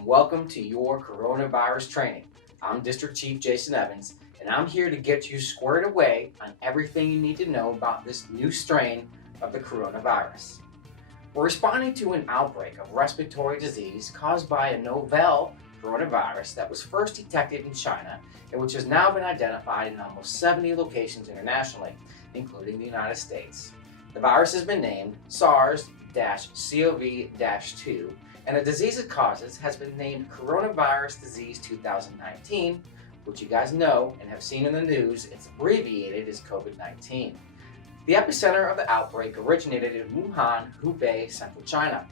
and welcome to your coronavirus training. I'm District Chief Jason Evans, and I'm here to get you squared away on everything you need to know about this new strain of the coronavirus. We're responding to an outbreak of respiratory disease caused by a novel coronavirus that was first detected in China and which has now been identified in almost 70 locations internationally, including the United States. The virus has been named SARS-CoV-2, and the disease it causes has been named Coronavirus Disease 2019, which you guys know and have seen in the news. It's abbreviated as COVID-19. The epicenter of the outbreak originated in Wuhan, Hubei, central China.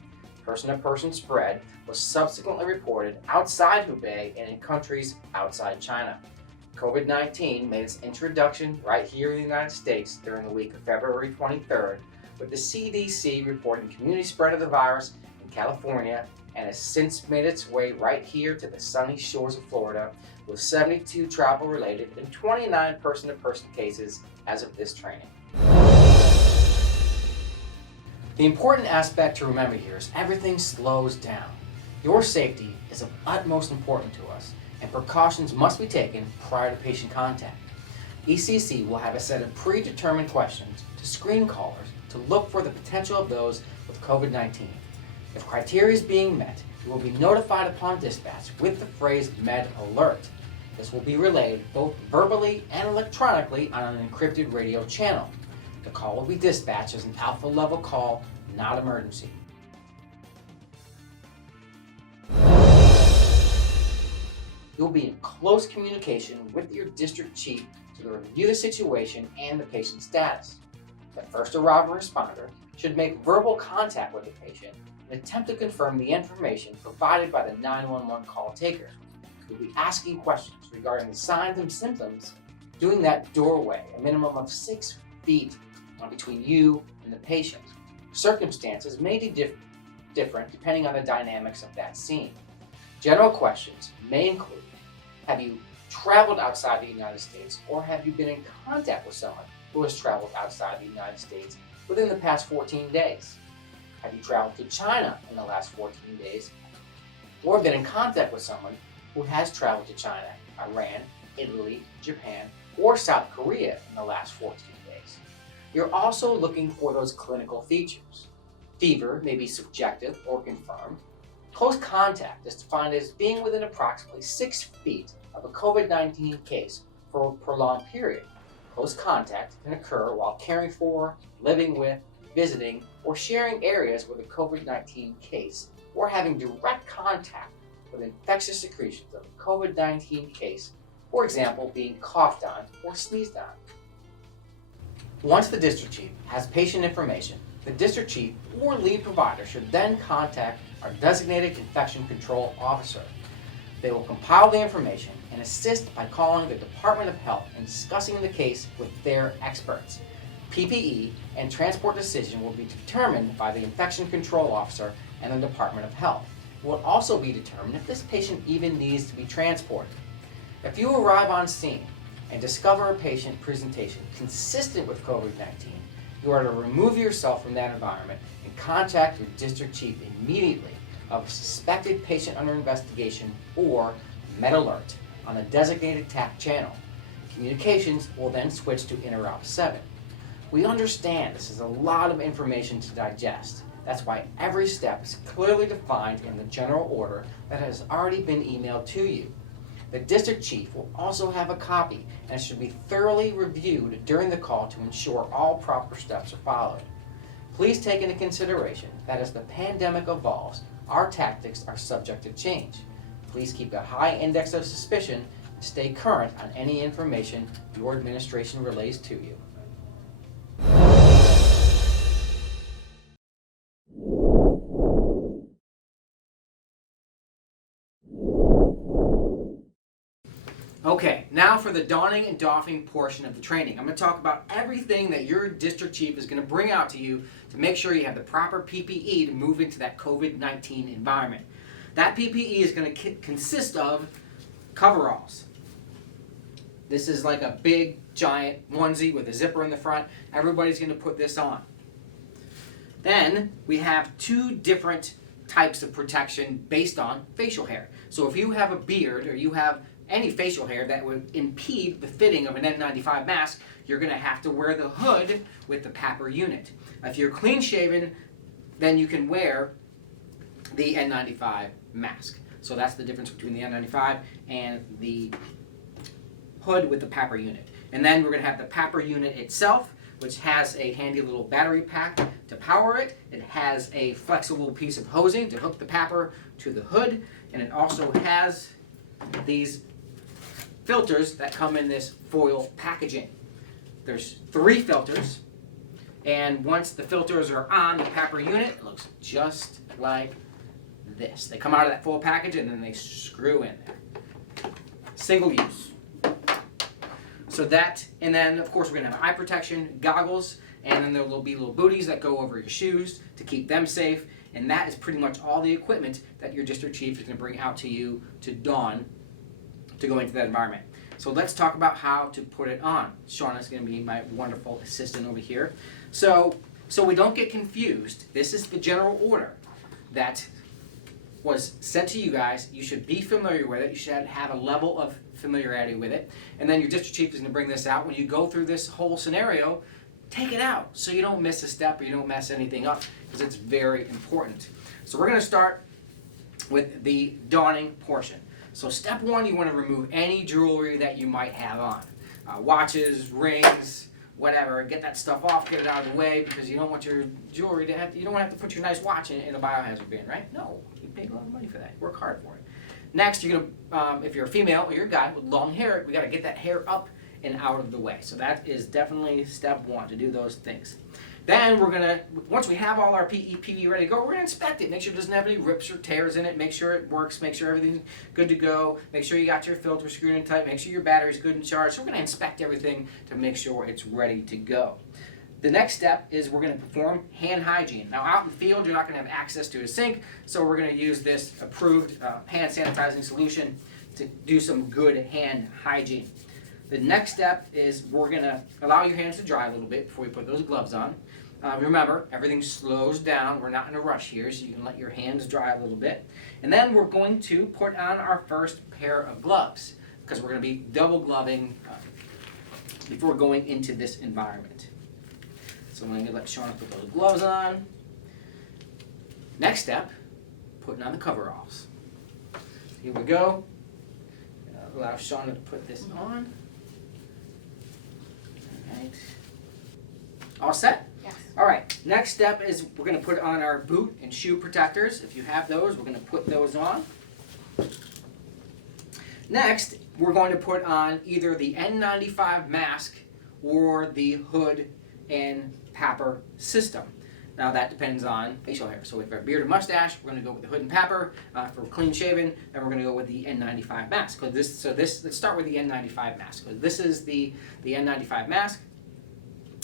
Person-to-person spread was subsequently reported outside Hubei and in countries outside China. COVID-19 made its introduction right here in the United States during the week of February 23rd, with the CDC reporting community spread of the virus in California, and has since made its way right here to the sunny shores of Florida, with 72 travel-related and 29 person-to-person cases as of this training. The important aspect to remember here is everything slows down. Your safety is of utmost importance to us, and precautions must be taken prior to patient contact. ECC will have a set of predetermined questions to screen callers to look for the potential of those with COVID-19. If criteria is being met, you will be notified upon dispatch with the phrase Med Alert. This will be relayed both verbally and electronically on an encrypted radio channel. The call will be dispatched as an alpha level call, not emergency. You'll be in close communication with your district chief to review the situation and the patient's status. The first arrival responder should make verbal contact with the patient and attempt to confirm the information provided by the 911 call taker. You'll be asking questions regarding the signs and symptoms, doing that doorway a minimum of 6 feet between you and the patient. Circumstances may be different depending on the dynamics of that scene. General questions may include: have you traveled outside the United States, or have you been in contact with someone who has traveled outside the United States within the past 14 days? Have you traveled to China in the last 14 days, or been in contact with someone who has traveled to China, Iran, Italy, Japan, or South Korea in the last 14 days? You're also looking for those clinical features. Fever may be subjective or confirmed. Close contact is defined as being within approximately 6 feet of a COVID-19 case for a prolonged period. Close contact can occur while caring for, living with, visiting, or sharing areas with a COVID-19 case, or having direct contact with infectious secretions of a COVID-19 case, for example, being coughed on or sneezed on. Once the district chief has patient information, the district chief or lead provider should then contact our designated infection control officer. They will compile the information and assist by calling the Department of Health and discussing the case with their experts. PPE and transport decision will be determined by the infection control officer and the Department of Health. It will also be determined if this patient even needs to be transported. If you arrive on scene and discover a patient presentation consistent with COVID-19, you are to remove yourself from that environment and contact your district chief immediately of a suspected patient under investigation or Med Alert on the designated TAC channel. Communications will then switch to Interop 7. We understand this is a lot of information to digest. That's why every step is clearly defined in the general order that has already been emailed to you. The district chief will also have a copy, and it should be thoroughly reviewed during the call to ensure all proper steps are followed. Please take into consideration that as the pandemic evolves, our tactics are subject to change. Please keep a high index of suspicion and stay current on any information your administration relays to you. Okay, now for the donning and doffing portion of the training. I'm going to talk about everything that your district chief is going to bring out to you to make sure you have the proper PPE to move into that COVID-19 environment. That PPE is going to consist of coveralls. This is like a big, giant onesie with a zipper in the front. Everybody's going to put this on. Then we have two different types of protection based on facial hair. So if you have a beard or you have any facial hair that would impede the fitting of an N95 mask, you're going to have to wear the hood with the PAPR unit. If you're clean shaven, then you can wear the N95 mask. So that's the difference between the N95 and the hood with the PAPR unit. And then we're going to have the PAPR unit itself, which has a handy little battery pack to power it. It has a flexible piece of hosing to hook the PAPR to the hood, and it also has these filters that come in this foil packaging. There's 3 filters, and once the filters are on the PAPR unit, it looks just like this. They come out of that foil package and then they screw in there. Single use. So that, and then of course we're going to have eye protection, goggles, and then there will be little booties that go over your shoes to keep them safe. And that is pretty much all the equipment that your district chief is going to bring out to you to don to go into that environment. So let's talk about how to put it on. Shauna is going to be my wonderful assistant over here. So we don't get confused, this is the general order that was sent to you guys. You should be familiar with it. You should have a level of familiarity with it. And then your district chief is going to bring this out. When you go through this whole scenario, take it out so you don't miss a step or you don't mess anything up, because it's very important. So we're going to start with the donning portion. So step 1, you want to remove any jewelry that you might have on. Watches, rings, whatever. Get that stuff off, get it out of the way, because you don't want your jewelry to have to, you don't want to have to put your nice watch in a biohazard bin, right? No, you paid a lot of money for that. Work hard for it. Next, you're going to, if you're a female or you're a guy with long hair, we got to get that hair up and out of the way. So that is definitely step 1, to do those things. Then we're going to, once we have all our PPE ready to go, we're going to inspect it. Make sure it doesn't have any rips or tears in it. Make sure it works. Make sure everything's good to go. Make sure you got your filter screwed in tight. Make sure your battery's good and charged. So we're going to inspect everything to make sure it's ready to go. The next step is we're going to perform hand hygiene. Now out in the field, you're not going to have access to a sink, so we're going to use this approved hand sanitizing solution to do some good hand hygiene. The next step is we're going to allow your hands to dry a little bit before we put those gloves on. Remember, everything slows down. We're not in a rush here, so you can let your hands dry a little bit. And then we're going to put on our first pair of gloves, because we're going to be double gloving before going into this environment. So I'm going to let Shauna put those gloves on. Next step, putting on the coveralls. Here we go. Allow Shauna to put this on. All right. All set? Yes. All right. Next step is we're going to put on our boot and shoe protectors. If you have those, we're going to put those on. Next, we're going to put on either the N95 mask or the hood and PAPR system. Now that depends on facial hair. So if you have a beard and mustache, we're going to go with the hood and PAPR. For clean shaven, then we're going to go with the N95 mask. Let's start with the N95 mask. This is the N95 mask,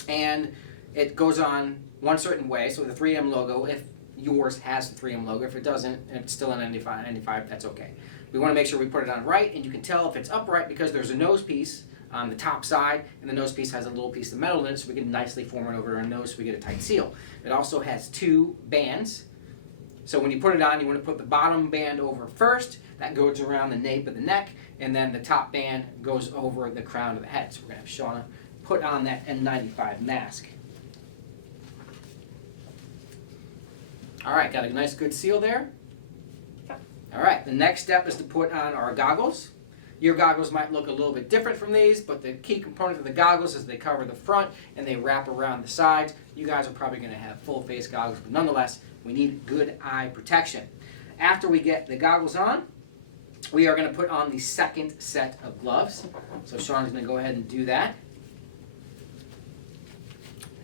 and it goes on one certain way. So the 3M logo, if yours has the 3M logo, if it doesn't, and it's still an N95, that's okay. We want to make sure we put it on right, and you can tell if it's upright because there's a nose piece on the top side, and the nose piece has a little piece of metal in it, so we can nicely form it over our nose so we get a tight seal. It also has 2 bands, so when you put it on, you want to put the bottom band over first. That goes around the nape of the neck, and then the top band goes over the crown of the head. So we're going to have Shauna put on that N95 mask. All right, got a nice good seal there. All right, the next step is to put on our goggles. Your goggles might look a little bit different from these, but the key component of the goggles is they cover the front and they wrap around the sides. You guys are probably going to have full face goggles, but nonetheless, we need good eye protection. After we get the goggles on, we are going to put on the second set of gloves. So Sean's going to go ahead and do that.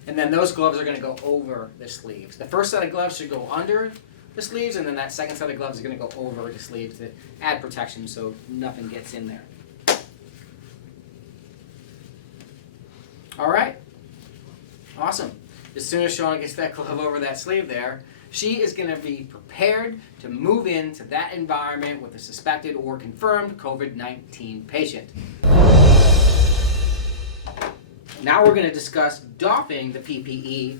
And then those gloves are going to go over the sleeves. The first set of gloves should go under the sleeves, and then that second set of gloves is going to go over the sleeves to add protection so nothing gets in there. All right. Awesome. As soon as Shauna gets that glove over that sleeve there, she is going to be prepared to move into that environment with a suspected or confirmed COVID-19 patient. Now we're going to discuss doffing the PPE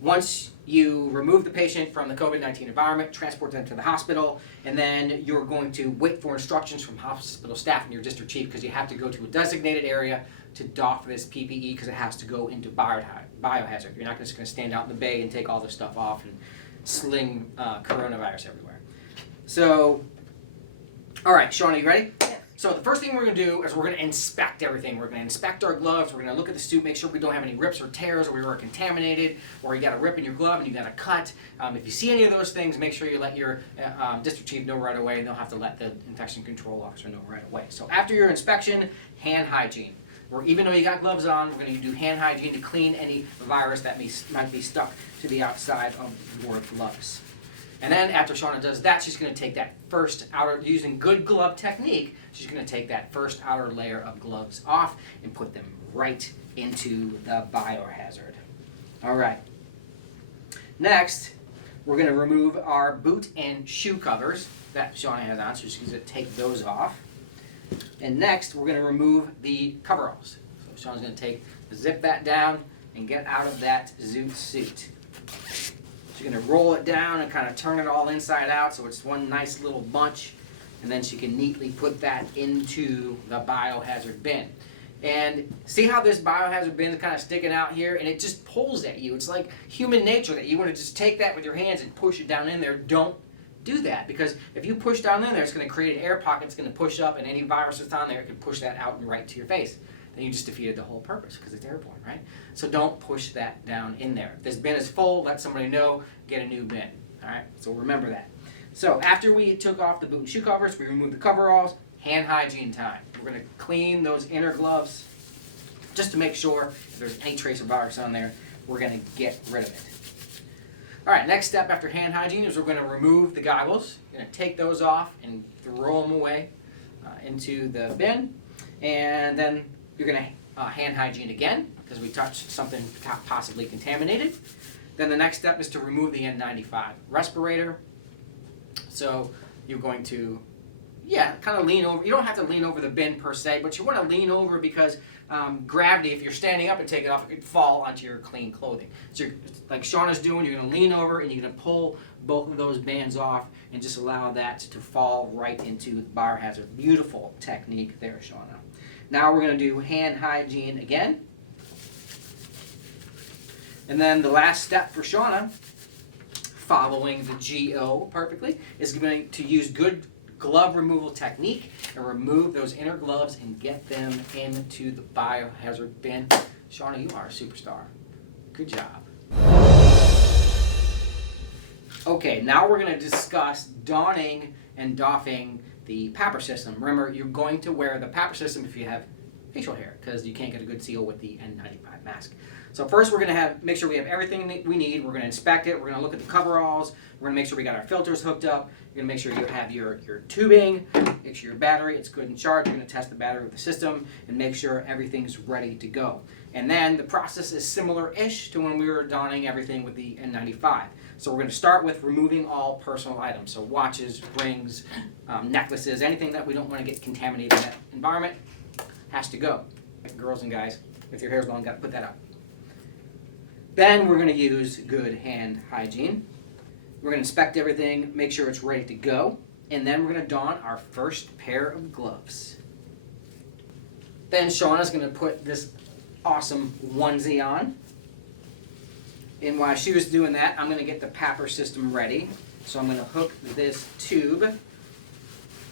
once you remove the patient from the COVID-19 environment, transport them to the hospital, and then you're going to wait for instructions from hospital staff and your district chief, because you have to go to a designated area to doff this PPE because it has to go into biohazard. You're not just going to stand out in the bay and take all this stuff off and sling coronavirus everywhere. So, all right, Shauna, you ready? Yeah. So the first thing we're going to do is we're going to inspect everything. We're going to inspect our gloves. We're going to look at the suit, make sure we don't have any rips or tears, or we were contaminated, or you got a rip in your glove and you got a cut. If you see any of those things, make sure you let your district chief know right away, and they'll have to let the infection control officer know right away. So after your inspection, hand hygiene. Even though you got gloves on, we're going to do hand hygiene to clean any virus that might be stuck to the outside of your gloves. And then after Shauna does that, she's going to take that first outer, using good glove technique, she's going to take that first outer layer of gloves off and put them right into the biohazard. All right. Next, we're going to remove our boot and shoe covers that Shauna has on, so she's going to take those off. And next, we're going to remove the coveralls. So Shauna's going to zip that down and get out of that zoot suit. She's going to roll it down and kind of turn it all inside out so it's one nice little bunch, and then she can neatly put that into the biohazard bin. And see how this biohazard bin is kind of sticking out here, and it just pulls at you. It's like human nature that you want to just take that with your hands and push it down in there. Don't do that, because if you push down in there, it's going to create an air pocket. It's going to push up, and any virus that's on there can push that out and right to your face. Then you just defeated the whole purpose, because it's airborne, right? So don't push that down in there. If this bin is full, let somebody know, get a new bin. All right, so remember that. So after we took off the boot and shoe covers, we removed the coveralls, hand hygiene time. We're going to clean those inner gloves just to make sure if there's any trace of virus on there, we're going to get rid of it. All right, next step after hand hygiene is we're going to remove the goggles. You're going to take those off and throw them away into the bin. And then you're going to hand hygiene again, because we touched something possibly contaminated. Then the next step is to remove the N95 respirator. So you're going to, kind of lean over. You don't have to lean over the bin per se, but you want to lean over because gravity, if you're standing up and take it off, it could fall onto your clean clothing. So like Shauna's doing, you're going to lean over and you're going to pull both of those bands off and just allow that to fall right into the biohazard. Beautiful technique there, Shauna. Now we're going to do hand hygiene again. And then the last step for Shauna, following the GO perfectly, is going to use good glove removal technique and remove those inner gloves and get them into the biohazard bin. Shauna, you are a superstar. Good job. Okay, now we're going to discuss donning and doffing the PAPR system. Remember, you're going to wear the PAPR system if you have facial hair, because you can't get a good seal with the N95 mask. So first we're going to make sure we have everything that we need. We're going to inspect it. We're going to look at the coveralls. We're going to make sure we got our filters hooked up. You're going to make sure you have your tubing, make sure your battery, it's good and charged. You're going to test the battery with the system and make sure everything's ready to go. And then the process is similar-ish to when we were donning everything with the N95. So we're going to start with removing all personal items. So watches, rings, necklaces, anything that we don't want to get contaminated in that environment has to go. Girls and guys, if your hair's long, got to put that up. Then we're going to use good hand hygiene. We're going to inspect everything, make sure it's ready to go, and then we're going to don our first pair of gloves. Then Shauna's going to put this awesome onesie on. And while she was doing that, I'm going to get the PAPR system ready. So I'm going to hook this tube.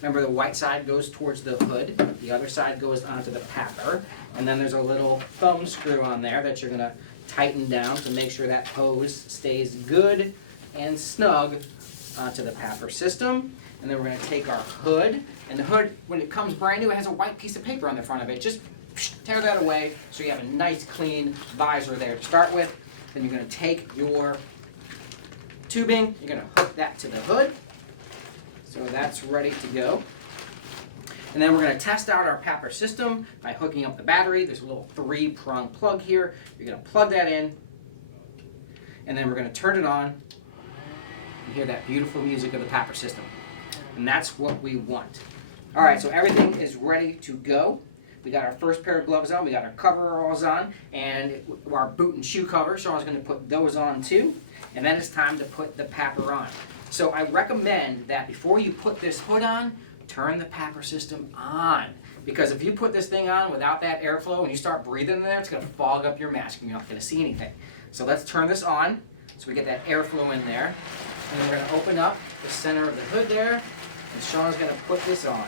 Remember, the white side goes towards the hood, the other side goes onto the PAPR, and then there's a little thumb screw on there that you're going to tighten down to make sure that hose stays good and snug onto the PAPR system. And then we're going to take our hood, and the hood, when it comes brand new, it has a white piece of paper on the front of it. Just tear that away so you have a nice clean visor there to start with. Then you're going to take your tubing, you're going to hook that to the hood. So that's ready to go. And then we're going to test out our PAPR system by hooking up the battery. There's a little 3-prong plug here. You're going to plug that in, and then we're going to turn it on and hear that beautiful music of the PAPR system. And that's what we want. All right, so everything is ready to go. We got our first pair of gloves on, we got our coveralls on, and our boot and shoe cover. Sean's going to put those on too. And then it's time to put the PAPR on. So I recommend that before you put this hood on, turn the PAPR system on. Because if you put this thing on without that airflow and you start breathing in there, it's going to fog up your mask and you're not going to see anything. So let's turn this on so we get that airflow in there. And then we're going to open up the center of the hood there, and Sean's going to put this on.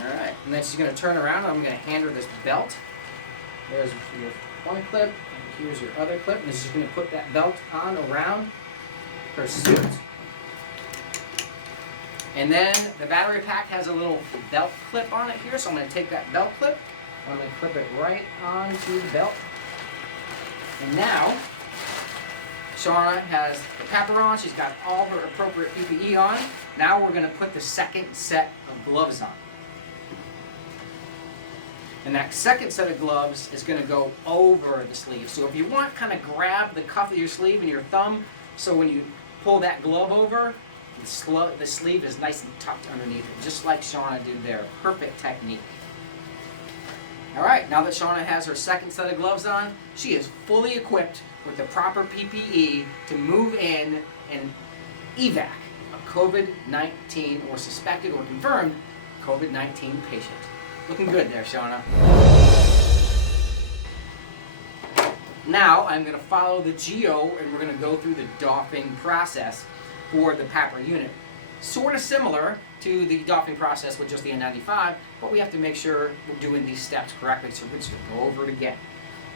Alright, and then she's going to turn around and I'm going to hand her this belt. There's your one clip, and here's your other clip, and she's going to put that belt on around her suit. And then the battery pack has a little belt clip on it here, so I'm going to take that belt clip, I'm going to clip it right onto the belt. And now, Shauna has the PAPR on, she's got all her appropriate PPE on. Now we're going to put the second set of gloves on. And that second set of gloves is going to go over the sleeve. So if you want, kind of grab the cuff of your sleeve and your thumb, so when you pull that glove over, the sleeve is nice and tucked underneath it, just like Shauna did there. Perfect technique. Alright, now that Shauna has her second set of gloves on, she is fully equipped with the proper PPE to move in and evac a COVID-19 or suspected or confirmed COVID-19 patient. Looking good there, Shauna. Now I'm going to follow the GO and we're going to go through the doffing process for the PAPR unit. Sort of similar to the doffing process with just the N95, but we have to make sure we're doing these steps correctly, so we're just going to go over it again.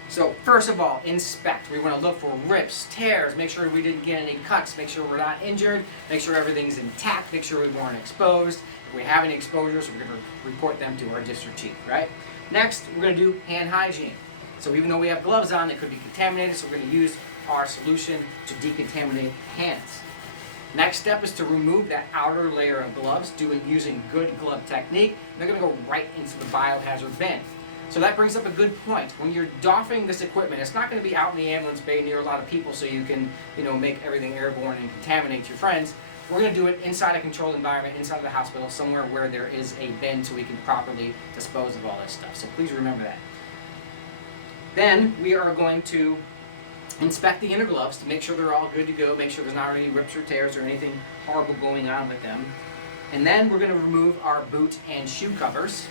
So first of all, inspect. We want to look for rips, tears, make sure we didn't get any cuts, make sure we're not injured, make sure everything's intact, make sure we weren't exposed. If we have any exposures, we're going to report them to our district chief, right? Next, we're going to do hand hygiene. So even though we have gloves on, they could be contaminated, so we're going to use our solution to decontaminate hands. Next step is to remove that outer layer of gloves, using good glove technique. They're going to go right into the biohazard bin. So that brings up a good point. When you're doffing this equipment, it's not going to be out in the ambulance bay near a lot of people so you can, make everything airborne and contaminate your friends. We're going to do it inside a controlled environment, inside of the hospital, somewhere where there is a bin so we can properly dispose of all this stuff. So please remember that. Then we are going to inspect the inner gloves to make sure they're all good to go, make sure there's not any rips or tears or anything horrible going on with them. And then we're going to remove our boot and shoe covers.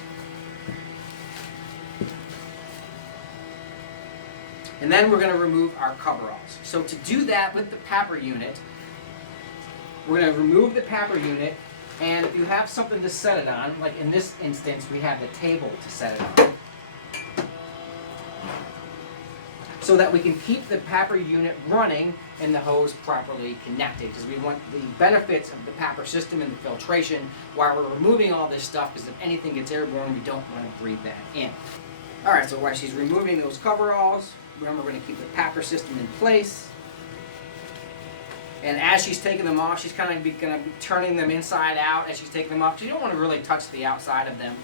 And then we're going to remove our coveralls. So to do that with the PAPR unit, we're going to remove the PAPR unit, and if you have something to set it on, like in this instance we have the table to set it on, so that we can keep the PAPR unit running and the hose properly connected, because we want the benefits of the PAPR system and the filtration while we're removing all this stuff, because if anything gets airborne, we don't want to breathe that in. Alright, so while she's removing those coveralls, remember we're going to keep the PAPR system in place. And as she's taking them off, she's kind of going to be turning them inside out as she's taking them off. You don't want to really touch the outside of them.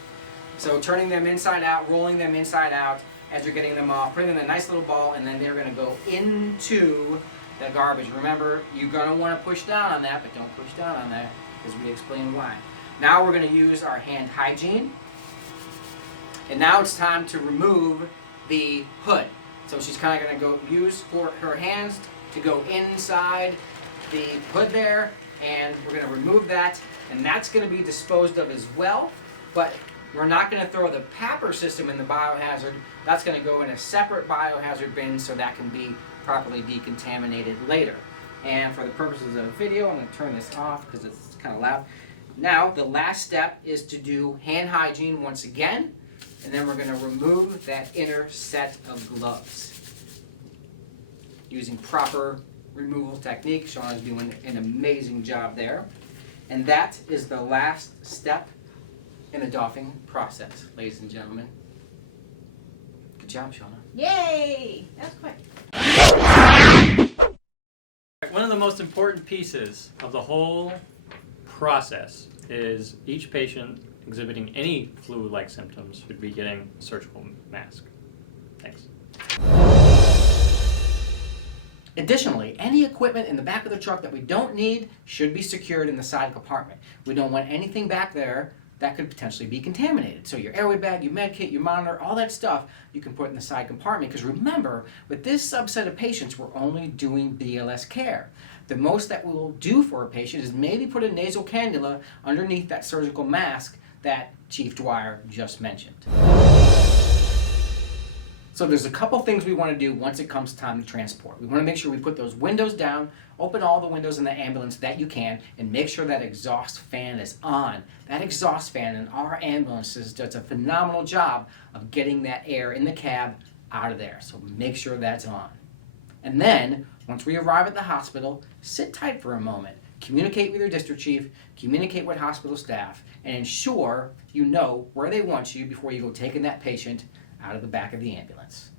So turning them inside out, rolling them inside out as you're getting them off, putting them in a nice little ball, and then they're going to go into the garbage. Remember, you're going to want to push down on that, but don't push down on that, because we explain why. Now we're going to use our hand hygiene. And now it's time to remove the hood. So she's kind of going to go use her hands to go inside the hood there, and we're going to remove that, and that's going to be disposed of as well, but we're not going to throw the PAPR system in the biohazard. That's going to go in a separate biohazard bin so that can be properly decontaminated later. And for the purposes of the video, I'm going to turn this off because it's kind of loud. Now, the last step is to do hand hygiene once again, and then we're going to remove that inner set of gloves using proper removal technique. Sean is doing an amazing job there. And that is the last step in the doffing process, ladies and gentlemen. Good job, Shauna. Yay! That was quick. One of the most important pieces of the whole process is each patient exhibiting any flu-like symptoms should be getting a surgical mask. Thanks. Additionally, any equipment in the back of the truck that we don't need should be secured in the side compartment. We don't want anything back there that could potentially be contaminated. So your airway bag, your med kit, your monitor, all that stuff you can put in the side compartment, because remember, with this subset of patients, we're only doing BLS care. The most that we will do for a patient is maybe put a nasal cannula underneath that surgical mask that Chief Dwyer just mentioned. So there's a couple things we want to do once it comes time to transport. We want to make sure we put those windows down, open all the windows in the ambulance that you can, and make sure that exhaust fan is on. That exhaust fan in our ambulances does a phenomenal job of getting that air in the cab out of there. So make sure that's on. And then, once we arrive at the hospital, sit tight for a moment. Communicate with your district chief, communicate with hospital staff, and ensure you know where they want you before you go taking that patient out of the back of the ambulance.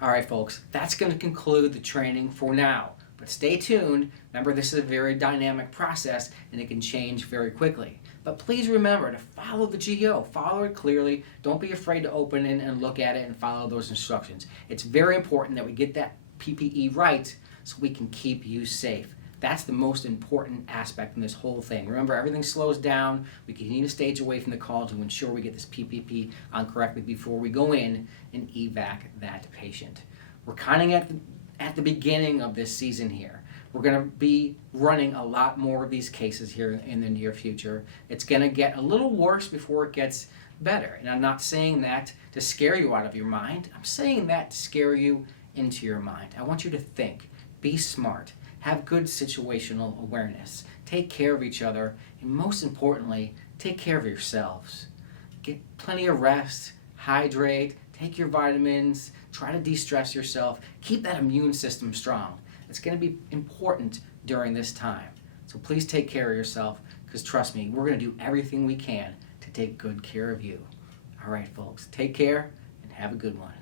All right, folks, that's going to conclude the training for now. But stay tuned. Remember, this is a very dynamic process, and it can change very quickly. But please remember to follow the GO. Follow it clearly. Don't be afraid to open it and look at it and follow those instructions. It's very important that we get that PPE right so we can keep you safe. That's the most important aspect in this whole thing. Remember, everything slows down. We continue to stage away from the call to ensure we get this PPP on correctly before we go in and evac that patient. We're kind of at the beginning of this season here. We're going to be running a lot more of these cases here in the near future. It's going to get a little worse before it gets better. And I'm not saying that to scare you out of your mind. I'm saying that to scare you into your mind. I want you to think, be smart, have good situational awareness, take care of each other, and most importantly, take care of yourselves. Get plenty of rest, hydrate, take your vitamins, try to de-stress yourself, keep that immune system strong. It's going to be important during this time. So please take care of yourself, because trust me, we're going to do everything we can to take good care of you. All right, folks, take care and have a good one.